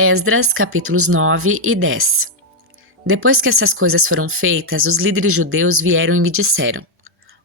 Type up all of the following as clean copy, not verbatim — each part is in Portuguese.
Esdras, capítulos 9 e 10. Depois que essas coisas foram feitas, os líderes judeus vieram e me disseram: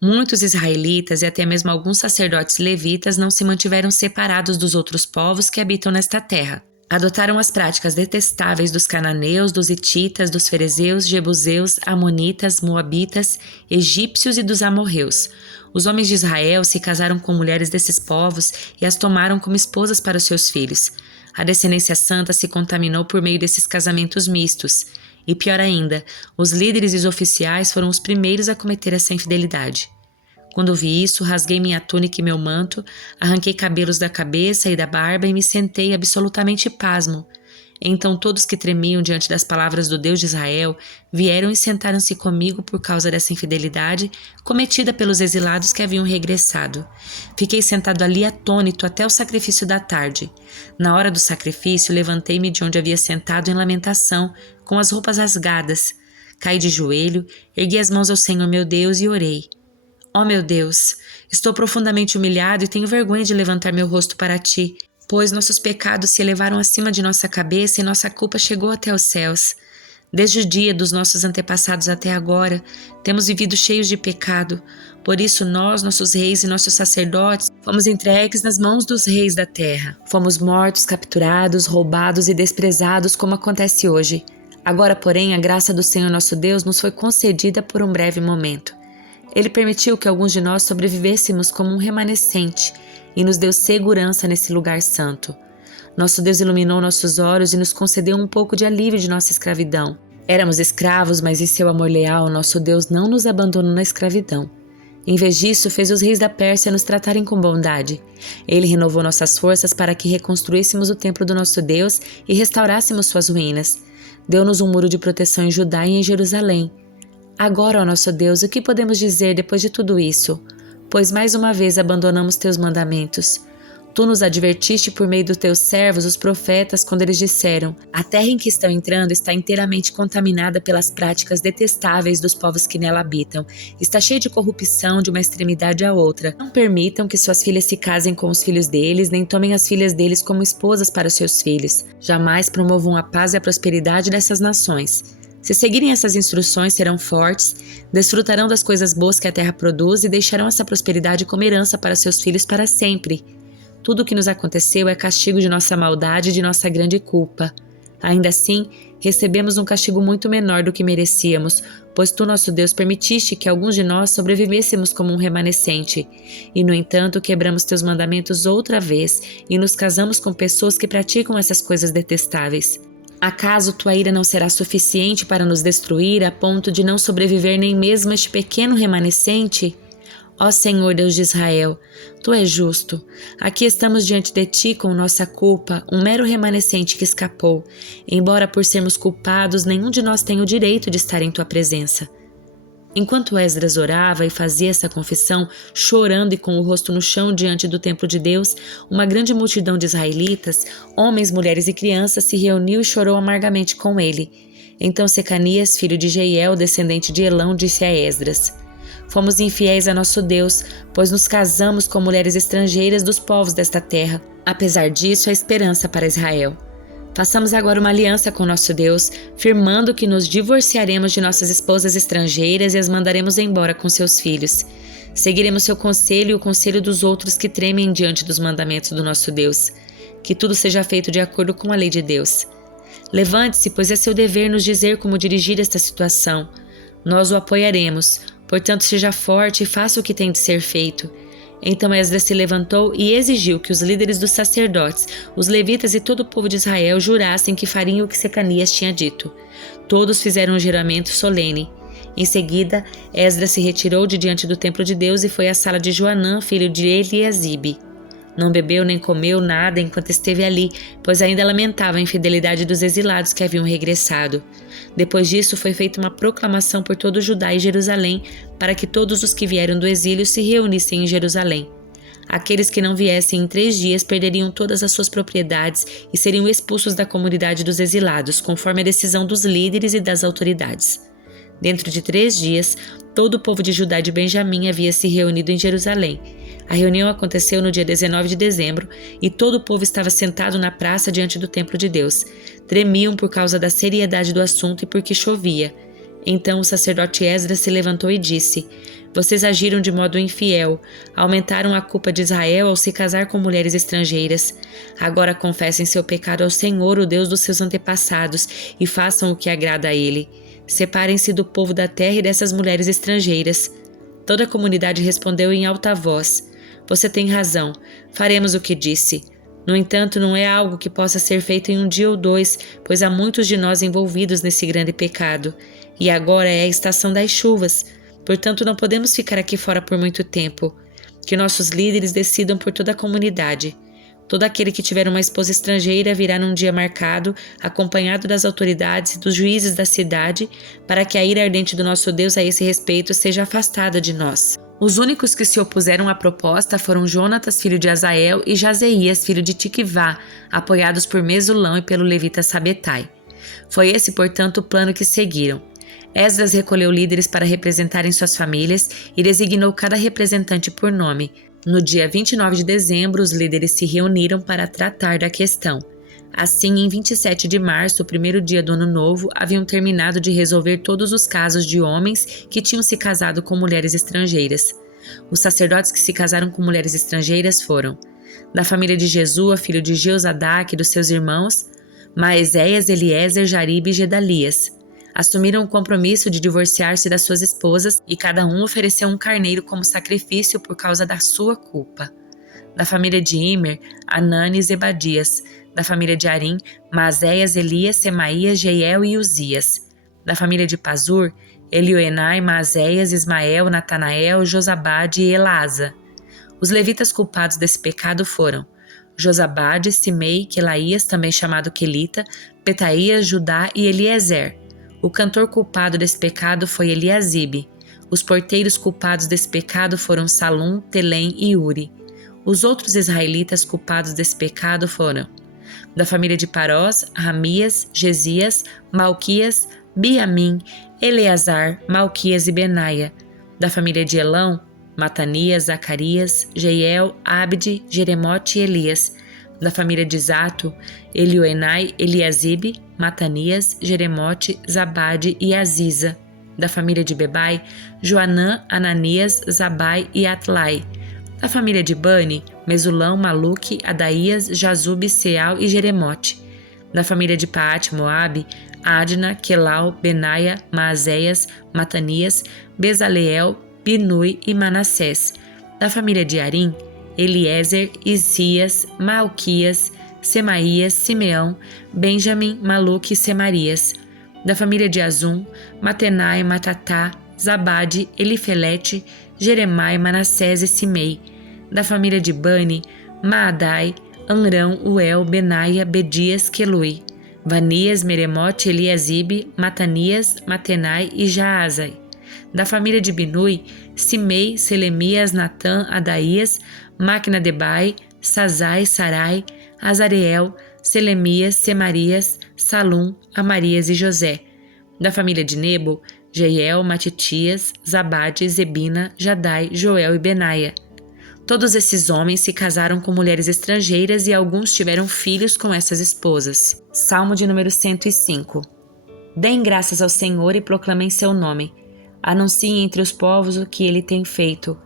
muitos israelitas e até mesmo alguns sacerdotes levitas não se mantiveram separados dos outros povos que habitam nesta terra. Adotaram as práticas detestáveis dos cananeus, dos hititas, dos ferezeus, jebuseus, amonitas, moabitas, egípcios e dos amorreus. Os homens de Israel se casaram com mulheres desses povos e as tomaram como esposas para os seus filhos. A descendência santa se contaminou por meio desses casamentos mistos. E pior ainda, os líderes e os oficiais foram os primeiros a cometer essa infidelidade. Quando vi isso, rasguei minha túnica e meu manto, arranquei cabelos da cabeça e da barba e me sentei absolutamente pasmo. Então todos que tremiam diante das palavras do Deus de Israel vieram e sentaram-se comigo por causa dessa infidelidade cometida pelos exilados que haviam regressado. Fiquei sentado ali atônito até o sacrifício da tarde. Na hora do sacrifício, levantei-me de onde havia sentado em lamentação, com as roupas rasgadas. Caí de joelho, ergui as mãos ao Senhor meu Deus e orei. Ó meu Deus, estou profundamente humilhado e tenho vergonha de levantar meu rosto para ti, pois nossos pecados se elevaram acima de nossa cabeça e nossa culpa chegou até os céus. Desde o dia dos nossos antepassados até agora, temos vivido cheios de pecado. Por isso nós, nossos reis e nossos sacerdotes, fomos entregues nas mãos dos reis da terra. Fomos mortos, capturados, roubados e desprezados, como acontece hoje. Agora, porém, a graça do Senhor nosso Deus nos foi concedida por um breve momento. Ele permitiu que alguns de nós sobrevivêssemos como um remanescente e nos deu segurança nesse lugar santo. Nosso Deus iluminou nossos olhos e nos concedeu um pouco de alívio de nossa escravidão. Éramos escravos, mas em seu amor leal, nosso Deus não nos abandonou na escravidão. Em vez disso, fez os reis da Pérsia nos tratarem com bondade. Ele renovou nossas forças para que reconstruíssemos o templo do nosso Deus e restaurássemos suas ruínas. Deu-nos um muro de proteção em Judá e em Jerusalém. Agora, ó nosso Deus, o que podemos dizer depois de tudo isso? Pois mais uma vez abandonamos teus mandamentos. Tu nos advertiste por meio dos teus servos, os profetas, quando eles disseram: a terra em que estão entrando está inteiramente contaminada pelas práticas detestáveis dos povos que nela habitam. Está cheia de corrupção de uma extremidade à outra. Não permitam que suas filhas se casem com os filhos deles, nem tomem as filhas deles como esposas para os seus filhos. Jamais promovam a paz e a prosperidade dessas nações. Se seguirem essas instruções, serão fortes, desfrutarão das coisas boas que a terra produz e deixarão essa prosperidade como herança para seus filhos para sempre. Tudo o que nos aconteceu é castigo de nossa maldade e de nossa grande culpa. Ainda assim, recebemos um castigo muito menor do que merecíamos, pois tu, nosso Deus, permitiste que alguns de nós sobrevivêssemos como um remanescente. E, no entanto, quebramos teus mandamentos outra vez e nos casamos com pessoas que praticam essas coisas detestáveis. Acaso tua ira não será suficiente para nos destruir a ponto de não sobreviver nem mesmo este pequeno remanescente? Ó Senhor Deus de Israel, tu és justo. Aqui estamos diante de ti com nossa culpa, um mero remanescente que escapou. Embora por sermos culpados, nenhum de nós tem o direito de estar em tua presença. Enquanto Esdras orava e fazia essa confissão, chorando e com o rosto no chão diante do templo de Deus, uma grande multidão de israelitas, homens, mulheres e crianças, se reuniu e chorou amargamente com ele. Então Secanias, filho de Jeiel, descendente de Elão, disse a Esdras: fomos infiéis a nosso Deus, pois nos casamos com mulheres estrangeiras dos povos desta terra. Apesar disso, há esperança para Israel. Façamos agora uma aliança com nosso Deus, firmando que nos divorciaremos de nossas esposas estrangeiras e as mandaremos embora com seus filhos. Seguiremos seu conselho e o conselho dos outros que tremem diante dos mandamentos do nosso Deus. Que tudo seja feito de acordo com a lei de Deus. Levante-se, pois é seu dever nos dizer como dirigir esta situação. Nós o apoiaremos, portanto seja forte e faça o que tem de ser feito. Então Esdras se levantou e exigiu que os líderes dos sacerdotes, os levitas e todo o povo de Israel jurassem que fariam o que Secanias tinha dito. Todos fizeram um juramento solene. Em seguida, Esdras se retirou de diante do templo de Deus e foi à sala de Joanã, filho de Eliasibe. Não bebeu nem comeu nada enquanto esteve ali, pois ainda lamentava a infidelidade dos exilados que haviam regressado. Depois disso, foi feita uma proclamação por todo Judá e Jerusalém, para que todos os que vieram do exílio se reunissem em Jerusalém. Aqueles que não viessem em 3 dias perderiam todas as suas propriedades e seriam expulsos da comunidade dos exilados, conforme a decisão dos líderes e das autoridades. Dentro de 3 dias, todo o povo de Judá e de Benjamim havia se reunido em Jerusalém. A reunião aconteceu no dia 19 de dezembro e todo o povo estava sentado na praça diante do templo de Deus. Tremiam por causa da seriedade do assunto e porque chovia. Então o sacerdote Esdras se levantou e disse: Vocês agiram de modo infiel, aumentaram a culpa de Israel ao se casar com mulheres estrangeiras. Agora confessem seu pecado ao Senhor, o Deus dos seus antepassados, e façam o que agrada a Ele. Separem-se do povo da terra e dessas mulheres estrangeiras. Toda a comunidade respondeu em alta voz: Você tem razão, faremos o que disse. No entanto, não é algo que possa ser feito em um dia ou dois, pois há muitos de nós envolvidos nesse grande pecado. E agora é a estação das chuvas, portanto não podemos ficar aqui fora por muito tempo. Que nossos líderes decidam por toda a comunidade. Todo aquele que tiver uma esposa estrangeira virá num dia marcado, acompanhado das autoridades e dos juízes da cidade, para que a ira ardente do nosso Deus a esse respeito seja afastada de nós. Os únicos que se opuseram à proposta foram Jonatas, filho de Azael, e Jazeías, filho de Tiquivá, apoiados por Mesulão e pelo levita Sabetai. Foi esse, portanto, o plano que seguiram. Esdras recolheu líderes para representarem suas famílias e designou cada representante por nome. No dia 29 de dezembro, os líderes se reuniram para tratar da questão. Assim, em 27 de março, o primeiro dia do ano novo, haviam terminado de resolver todos os casos de homens que tinham se casado com mulheres estrangeiras. Os sacerdotes que se casaram com mulheres estrangeiras foram: da família de Jesua, filho de Jeozadak e dos seus irmãos, Maezéias, Eliezer, Jaribe e Gedalias. Assumiram o compromisso de divorciar-se das suas esposas e cada um ofereceu um carneiro como sacrifício por causa da sua culpa. Da família de Imer, Anani e Zebadias. Da família de Arim, Maazéias, Elias, Semaías, Jeiel e Uzias. Da família de Pazur, Elioenai, Maazéias, Ismael, Natanael, Josabade e Elasa. Os levitas culpados desse pecado foram Josabade, Simei, Quelaías, também chamado Quelita, Petaías, Judá e Eliezer. O cantor culpado desse pecado foi Eliasibe. Os porteiros culpados desse pecado foram Salum, Telém e Uri. Os outros israelitas culpados desse pecado foram da família de Parós, Ramias, Gesias, Malquias, Biamim, Eleazar, Malquias e Benaia. Da família de Elão, Matanias, Zacarias, Jeiel, Abde, Jeremote e Elias. Da família de Zato, Elioenai, Eliasibe, Matanias, Jeremote, Zabade e Aziza. Da família de Bebai, Joanã, Ananias, Zabai e Atlai. Da família de Bani, Mesulão, Maluque, Adaías, Jazube, Seal e Jeremote. Da família de Paate, Moabe, Adna, Quelau, Benaia, Maazéias, Matanias, Bezaleel, Binui e Manassés. Da família de Arim, Eliezer, Isias, Malquias, Semaías, Simeão, Benjamim, Maluque e Semarias. Da família de Azum, Matenai, Matatá, Zabade, Elifelete, Jeremai, Manassés e Simei. Da família de Bani, Maadai, Amrão, Uel, Benaia, Bedias, Quelui. Vanias, Meremote, Eliasibe, Matanias, Matenai e Jaazai. Da família de Binui, Simei, Selemias, Natã, Adaías, Maquinadebai, Sazai, Sarai, Azareel, Selemias, Semarias, Salum, Amarias e José. Da família de Nebo, Jeiel, Matitias, Zabade, Zebina, Jadai, Joel e Benaia. Todos esses homens se casaram com mulheres estrangeiras e alguns tiveram filhos com essas esposas. Salmo de número 105. Deem graças ao Senhor e proclamem seu nome. Anunciem entre os povos o que ele tem feito.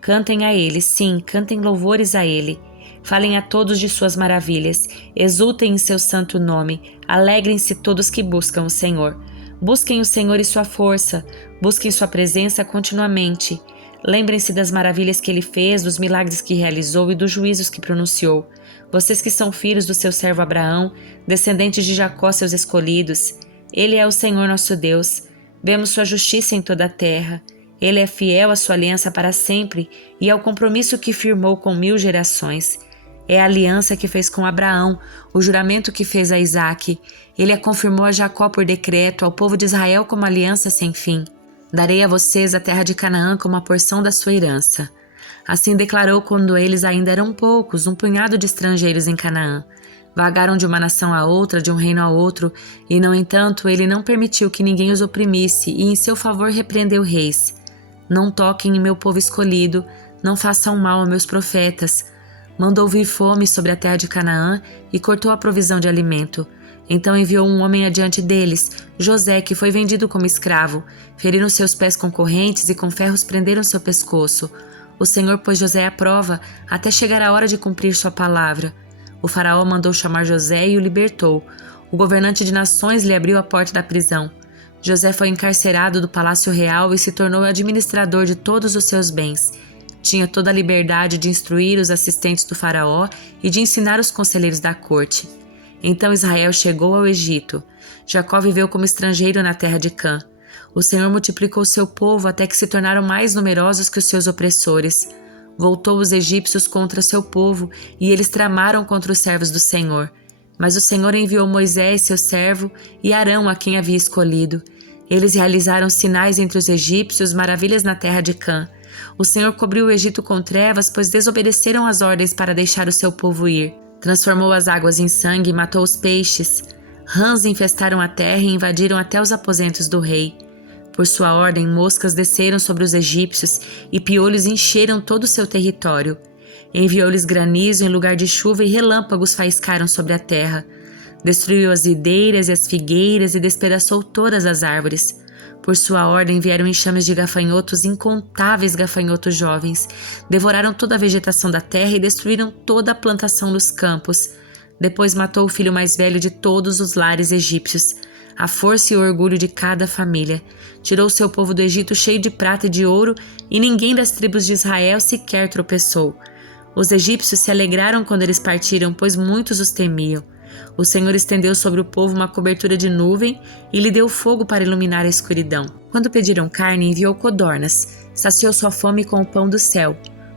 Cantem a ele, sim, cantem louvores a ele. Falem a todos de suas maravilhas. Exultem em seu santo nome. Alegrem-se todos que buscam o Senhor. Busquem o Senhor e sua força. Busquem sua presença continuamente. Lembrem-se das maravilhas que ele fez, dos milagres que realizou e dos juízos que pronunciou. Vocês que são filhos do seu servo Abraão, descendentes de Jacó, seus escolhidos. Ele é o Senhor nosso Deus. Vemos sua justiça em toda a terra. Ele é fiel à sua aliança para sempre e ao compromisso que firmou com 1000 gerações. É a aliança que fez com Abraão, o juramento que fez a Isaque. Ele a confirmou a Jacó por decreto, ao povo de Israel como aliança sem fim. Darei a vocês a terra de Canaã como a porção da sua herança. Assim declarou quando eles ainda eram poucos, um punhado de estrangeiros em Canaã. Vagaram de uma nação a outra, de um reino a outro, e, no entanto, ele não permitiu que ninguém os oprimisse e em seu favor repreendeu reis. Não toquem em meu povo escolhido, não façam mal a meus profetas. Mandou vir fome sobre a terra de Canaã e cortou a provisão de alimento. Então enviou um homem adiante deles, José, que foi vendido como escravo. Feriram seus pés com correntes e com ferros prenderam seu pescoço. O Senhor pôs José à prova, até chegar a hora de cumprir sua palavra. O faraó mandou chamar José e o libertou. O governante de nações lhe abriu a porta da prisão. José foi encarcerado do palácio real e se tornou administrador de todos os seus bens. Tinha toda a liberdade de instruir os assistentes do faraó e de ensinar os conselheiros da corte. Então Israel chegou ao Egito. Jacó viveu como estrangeiro na terra de Cã. O Senhor multiplicou seu povo até que se tornaram mais numerosos que os seus opressores. Voltou os egípcios contra seu povo e eles tramaram contra os servos do Senhor. Mas o Senhor enviou Moisés, seu servo, e Arão, a quem havia escolhido. Eles realizaram sinais entre os egípcios, maravilhas na terra de Cã. O Senhor cobriu o Egito com trevas, pois desobedeceram as ordens para deixar o seu povo ir. Transformou as águas em sangue e matou os peixes. Rãs infestaram a terra e invadiram até os aposentos do rei. Por sua ordem, moscas desceram sobre os egípcios e piolhos encheram todo o seu território. Enviou-lhes granizo em lugar de chuva e relâmpagos faiscaram sobre a terra. Destruiu as videiras e as figueiras e despedaçou todas as árvores. Por sua ordem vieram enxames de gafanhotos, incontáveis gafanhotos jovens. Devoraram toda a vegetação da terra e destruíram toda a plantação dos campos. Depois matou o filho mais velho de todos os lares egípcios, a força e o orgulho de cada família. Tirou seu povo do Egito cheio de prata e de ouro, e ninguém das tribos de Israel sequer tropeçou. Os egípcios se alegraram quando eles partiram, pois muitos os temiam. O Senhor estendeu sobre o povo uma cobertura de nuvem e lhe deu fogo para iluminar a escuridão. Quando pediram carne, enviou codornas, saciou sua fome com o pão do céu.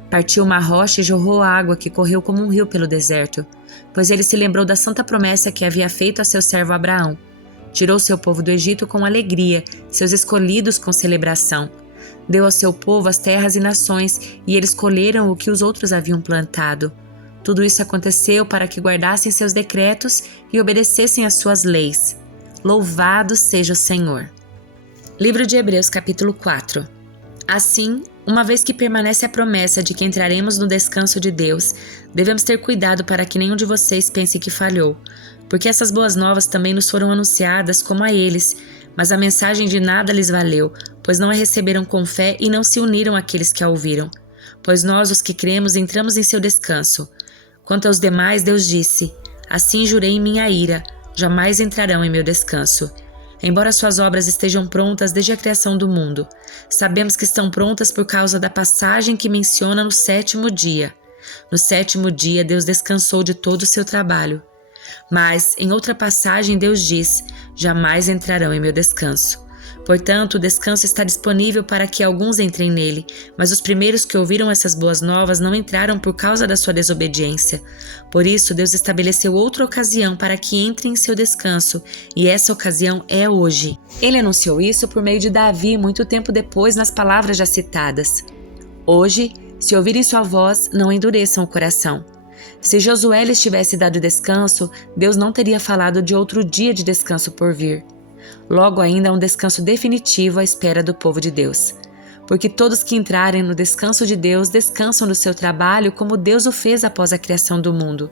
Partiu uma rocha e jorrou água que correu como um rio pelo deserto, pois ele se lembrou da santa promessa que havia feito a seu servo Abraão. Tirou seu povo do Egito com alegria, seus escolhidos com celebração. Deu ao seu povo as terras e nações, e eles colheram o que os outros haviam plantado. Tudo isso aconteceu para que guardassem seus decretos e obedecessem às suas leis. Louvado seja o Senhor. Livro de Hebreus, capítulo 4. Assim, uma vez que permanece a promessa de que entraremos no descanso de Deus, devemos ter cuidado para que nenhum de vocês pense que falhou, porque essas boas novas também nos foram anunciadas como a eles, mas a mensagem de nada lhes valeu, pois não a receberam com fé e não se uniram àqueles que a ouviram. Pois nós, os que cremos, entramos em seu descanso. Quanto aos demais, Deus disse: assim jurei em minha ira, jamais entrarão em meu descanso. Embora suas obras estejam prontas desde a criação do mundo, sabemos que estão prontas por causa da passagem que menciona no 7º dia. No 7º dia, Deus descansou de todo o seu trabalho. Mas, em outra passagem, Deus diz: jamais entrarão em meu descanso. Portanto, o descanso está disponível para que alguns entrem nele, mas os primeiros que ouviram essas boas novas não entraram por causa da sua desobediência. Por isso, Deus estabeleceu outra ocasião para que entrem em seu descanso, e essa ocasião é hoje. Ele anunciou isso por meio de Davi muito tempo depois nas palavras já citadas. Hoje, se ouvirem sua voz, não endureçam o coração. Se Josué lhes tivesse dado descanso, Deus não teria falado de outro dia de descanso por vir. Logo ainda há um descanso definitivo à espera do povo de Deus. Porque todos que entrarem no descanso de Deus descansam do seu trabalho como Deus o fez após a criação do mundo.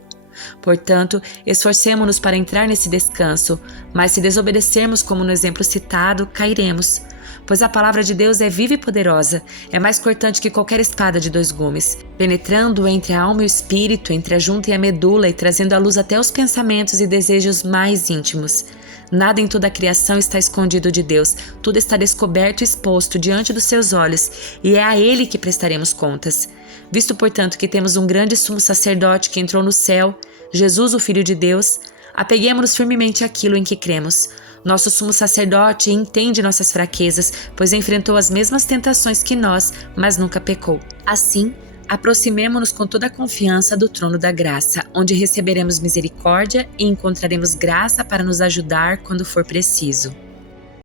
Portanto, esforcemo-nos para entrar nesse descanso, mas se desobedecermos como no exemplo citado, cairemos. Pois a palavra de Deus é viva e poderosa, é mais cortante que qualquer espada de 2 gumes, penetrando entre a alma e o espírito, entre a junta e a medula e trazendo à luz até os pensamentos e desejos mais íntimos. Nada em toda a criação está escondido de Deus, tudo está descoberto e exposto diante dos seus olhos, e é a Ele que prestaremos contas. Visto, portanto, que temos um grande sumo sacerdote que entrou no céu, Jesus, o Filho de Deus, apeguemo-nos firmemente àquilo em que cremos. Nosso sumo sacerdote entende nossas fraquezas, pois enfrentou as mesmas tentações que nós, mas nunca pecou. Assim, aproximemo-nos com toda a confiança do trono da graça, onde receberemos misericórdia e encontraremos graça para nos ajudar quando for preciso.